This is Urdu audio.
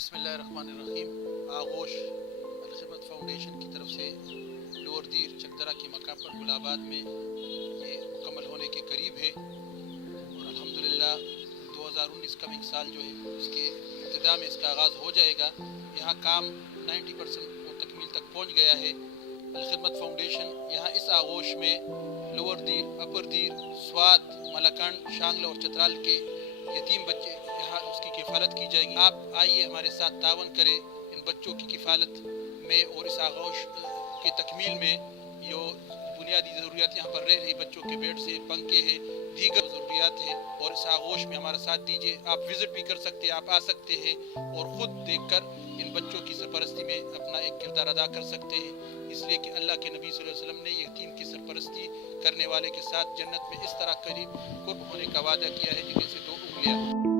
بسم اللہ الرحمن الرحیم۔ آغوش الخدمت فاؤنڈیشن کی طرف سے لور دیر چکدرہ کے مقام پر گل آباد میں یہ مکمل ہونے کے قریب ہے، اور الحمدللہ 2019 کمنگ سال جو ہے اس کے ابتدا میں اس کا آغاز ہو جائے گا۔ یہاں کام 90% وہ تکمیل تک پہنچ گیا ہے۔ الخدمت فاؤنڈیشن یہاں اس آغوش میں لور دیر، اپر دیر، سوات، ملکنڈ، شانگلہ اور چترال کے یتیم بچے یہاں اس کی کفالت کی جائے گی۔ آپ آئیے ہمارے ساتھ تعاون کریں ان بچوں کی کفالت میں اور اس آغوش کی تکمیل میں۔ جو بنیادی ضروریات یہاں پر رہ رہی بچوں کے بیڈ سے پنکھے ہیں، دیگر ضروریات ہیں، اور اس آغوش میں ہمارا ساتھ دیجیے۔ آپ وزٹ بھی کر سکتے ہیں، آپ آ سکتے ہیں اور خود دیکھ کر ان بچوں کی سرپرستی میں اپنا ایک کردار ادا کر سکتے ہیں، اس لیے کہ اللہ کے نبی صلی اللہ علیہ وسلم نے یتیم کی سرپرستی کرنے والے کے ساتھ جنت میں اس طرح قرب ہونے کا وعدہ کیا ہے جنہیں سے دو انگلیاں۔